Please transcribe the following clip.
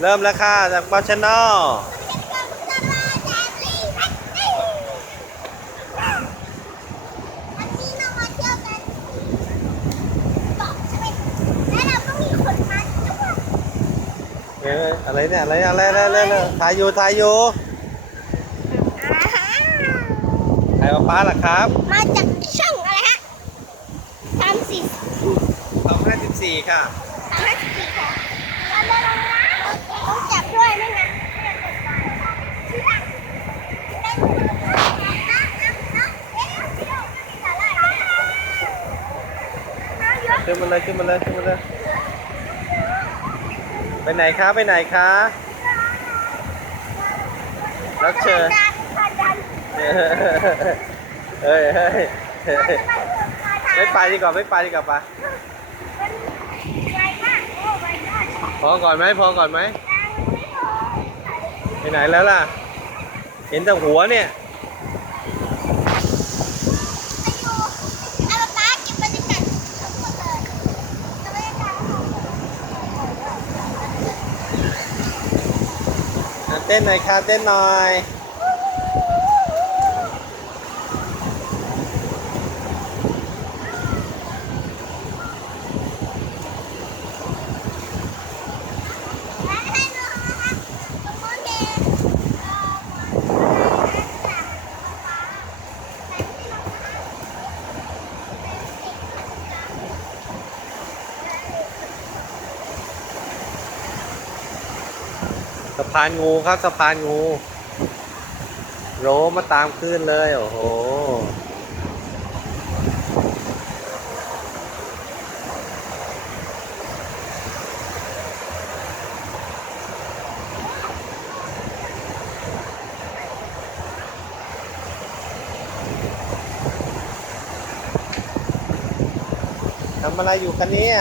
เริ่มแล้วค่ะ จากบอชแนลเอออะไรเนี่ยอะไรอะไรอะไรอะไรอะไรถ่ายอยู่ถ่ายอยู่ถ่ายป๊าป๊าเหรอครับ มาจากช่องอะไรฮะสามสี่สองห้าสิบสี่ค่ะสามห้าสี่ค่ะเราเดินลงนะต้องจับ ด้วยไม่งั้นขึ้นมาเลยขึ้นมาเลยขึ้นมาเลยไปไหนคะไปไหนคะรับเชิญเฮ้ยเฮ้ยเฮ้ยไม่ไปดีกว่าไม่ไปดีกว่าปะพอก่อนไหมพอก่อนไหม ไปไหนแล้วล่ะ เห็นแต่หัวเนี่ยเอาป๊าเก็บบรรยากาศทั้งเลยบรรยากาศของอะเต้นหน่อยค่ะเต้นหน่อย ให้ดูนะคะตรงนู้นมี สะพานงูครับสะพานงู โรมาตามคลื่นเลย โอ้โห ทำอะไรอยู่กันเนี่ย